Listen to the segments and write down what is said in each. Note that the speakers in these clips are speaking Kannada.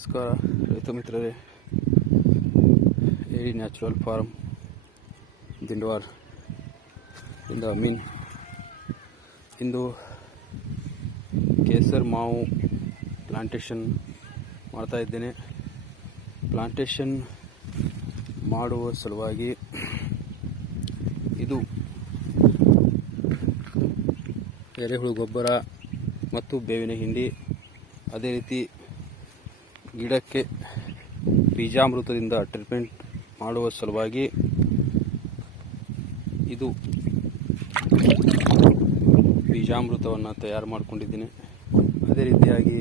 ನಮಸ್ಕಾರ ರೈತ ಮಿತ್ರರೇ. ಎಡಿ ನ್ಯಾಚುರಲ್ ಫಾರ್ಮ್ ದಿಂಡವಾರ ಇಂದ ಅಮೀನ್. ಇಂದು ಕೇಸರ್ ಮಾವು ಪ್ಲಾಂಟೇಶನ್ ಮಾಡ್ತಾ ಇದ್ದೇನೆ. ಪ್ಲಾಂಟೇಶನ್ ಮಾಡುವ ಸಲುವಾಗಿ ಇದು ಎರೆಹುಳು ಗೊಬ್ಬರ ಮತ್ತು ಬೇವಿನ ಹಿಂಡಿ, ಅದೇ ರೀತಿ ಗಿಡಕ್ಕೆ ಬೀಜಾಮೃತದಿಂದ ಟ್ರೀಟ್ಮೆಂಟ್ ಮಾಡುವ ಸಲುವಾಗಿ ಇದು ಬೀಜಾಮೃತವನ್ನು ತಯಾರು ಮಾಡಿಕೊಂಡಿದ್ದೀನಿ. ಅದೇ ರೀತಿಯಾಗಿ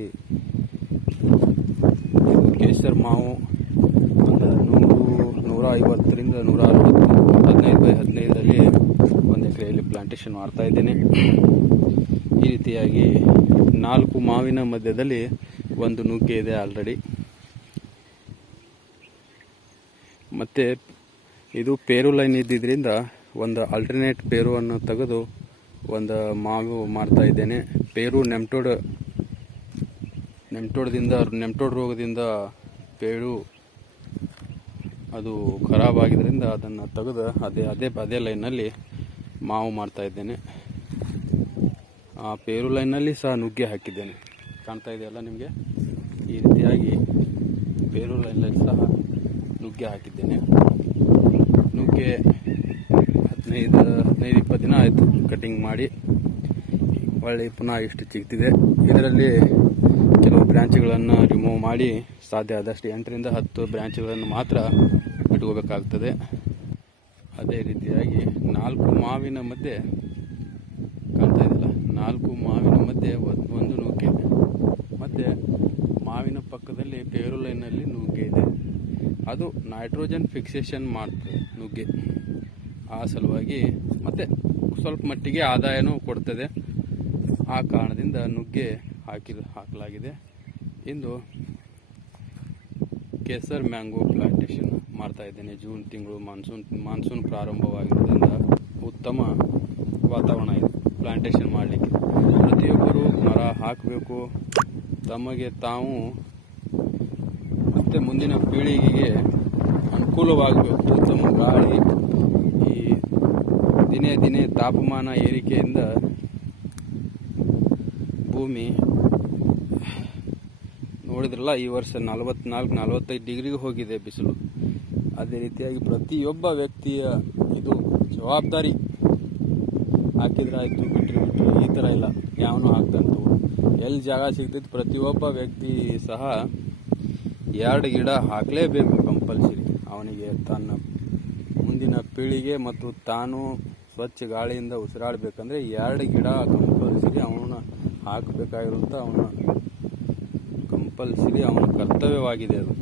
ಕೇಸರ್ ಮಾವು 150ರಿಂದ 160 15x15ರಲ್ಲಿ 1 ಎಕರೆಯಲ್ಲಿ ಪ್ಲಾಂಟೇಶನ್ ಮಾಡ್ತಾ ಇದ್ದೇನೆ. ಈ ರೀತಿಯಾಗಿ 4 ಮಾವಿನ ಮಧ್ಯದಲ್ಲಿ 1 ನುಗ್ಗೆ ಇದೆ ಆಲ್ರೆಡಿ. ಮತ್ತು ಇದು ಪೇರು ಲೈನ್ ಇದ್ದಿದ್ದರಿಂದ ಒಂದು ಆಲ್ಟರ್ನೇಟ್ ಪೇರುವನ್ನು ತೆಗೆದು ಒಂದು ಮಾವು ಮಾಡ್ತಾ ಇದ್ದೇನೆ. ಪೇರು ನೆಮ್ಟೋಡ್ ರೋಗದಿಂದ ಪೇರು ಅದು ಖರಾಬ್ ಆಗಿದ್ದರಿಂದ ಅದನ್ನು ತೆಗೆದು ಅದೇ ಲೈನಲ್ಲಿ ಮಾವು ಮಾಡ್ತಾ ಇದ್ದೇನೆ. ಆ ಪೇರು ಲೈನಲ್ಲಿ ಸಹ ನುಗ್ಗೆ ಹಾಕಿದ್ದೇನೆ, ಕಾಣ್ತಾ ಇದೆಯಲ್ಲ ನಿಮಗೆ. ಈ ರೀತಿಯಾಗಿ ಪೇರು ಲೈನಲ್ಲಿ ಸಹ ನುಗ್ಗೆ ಹಾಕಿದ್ದೇನೆ. ನುಗ್ಗೆ 15-20 ದಿನ ಆಯಿತು ಕಟಿಂಗ್ ಮಾಡಿ. ಒಳ್ಳೆ ಪುನಃ ಇಷ್ಟು ಚಿಗ್ತಿದೆ. ಇದರಲ್ಲಿ ಕೆಲವು ಬ್ರ್ಯಾಂಚ್ಗಳನ್ನು ರಿಮೂವ್ ಮಾಡಿ ಸಾಧ್ಯ ಆದಷ್ಟು 8ರಿಂದ 10 ಬ್ರ್ಯಾಂಚ್ಗಳನ್ನು ಮಾತ್ರ ಬಿಟ್ಕೋಬೇಕಾಗ್ತದೆ. ಅದೇ ರೀತಿಯಾಗಿ 4 ಮಾವಿನ ಮಧ್ಯೆ ಕಾಣ್ತಾ ಇದೆಯಲ್ಲ, 4 ಮಾವಿನ ಮಧ್ಯೆ 1 ನುಗ್ಗೆ, ಮತ್ತು ಮಾವಿನ ಪಕ್ಕದಲ್ಲಿ ಪೇರು ಲೈನಲ್ಲಿ ನುಗ್ಗೆ ಇದೆ. ಅದು ನೈಟ್ರೋಜನ್ ಫಿಕ್ಸೇಷನ್ ಮಾಡ್ತದೆ ನುಗ್ಗೆ. ಆ ಸಲುವಾಗಿ ಮತ್ತೆ ಸ್ವಲ್ಪ ಮಟ್ಟಿಗೆ ಆದಾಯನೂ ಕೊಡ್ತದೆ. ಆ ಕಾರಣದಿಂದ ನುಗ್ಗೆ ಹಾಕಲಾಗಿದೆ. ಇಂದು ಕೇಸರ್ ಮ್ಯಾಂಗೋ ಪ್ಲಾಂಟೇಶನ್ ಮಾಡ್ತಾ ಇದ್ದೇನೆ. ಜೂನ್ ತಿಂಗಳು ಮಾನ್ಸೂನ್ ಪ್ರಾರಂಭವಾಗಿರೋದ್ರಿಂದ ಉತ್ತಮ ವಾತಾವರಣ ಇದೆ ಪ್ಲಾಂಟೇಶನ್ ಮಾಡಲಿಕ್ಕೆ. ಪ್ರತಿಯೊಬ್ಬರೂ ಮರ ಹಾಕಬೇಕು, ತಮಗೆ ತಾವು ಮತ್ತು ಮುಂದಿನ ಪೀಳಿಗೆಗೆ ಅನುಕೂಲವಾಗಬೇಕು. ತಮ್ಮ ಗಾಳಿ ಈ ದಿನೇ ತಾಪಮಾನ ಏರಿಕೆಯಿಂದ ಭೂಮಿ ನೋಡಿದ್ರಲ್ಲ, ಈ ವರ್ಷ 44-45 ಡಿಗ್ರಿಗೆ ಹೋಗಿದೆ ಬಿಸಿಲು. ಅದೇ ರೀತಿಯಾಗಿ ಪ್ರತಿಯೊಬ್ಬ ವ್ಯಕ್ತಿಯ ಇದು ಜವಾಬ್ದಾರಿ. ಹಾಕಿದ್ರಾಯ್ತು, ಬಿಟ್ಟರೆ ಈ ಥರ ಇಲ್ಲ, ಯಾವನು ಹಾಕ್ತಂತು. ಎಲ್ಲಿ ಜಾಗ ಸಿಗ್ತೈತೆ ಪ್ರತಿಯೊಬ್ಬ ವ್ಯಕ್ತಿ ಸಹ 2 ಗಿಡ ಹಾಕಲೇಬೇಕು ಕಂಪಲ್ಸರಿ. ಅವನಿಗೆ ತನ್ನ ಮುಂದಿನ ಪೀಳಿಗೆ ಮತ್ತು ತಾನು ಸ್ವಚ್ಛ ಗಾಳಿಯಿಂದ ಉಸಿರಾಡಬೇಕಂದ್ರೆ 2 ಗಿಡ ಕಂಪಲ್ಸರಿ ಅವನ ಹಾಕಬೇಕಾಗಿರುವಂಥ ಅವನ ಕಂಪಲ್ಸರಿ ಅವನ ಕರ್ತವ್ಯವಾಗಿದೆ ಅದು.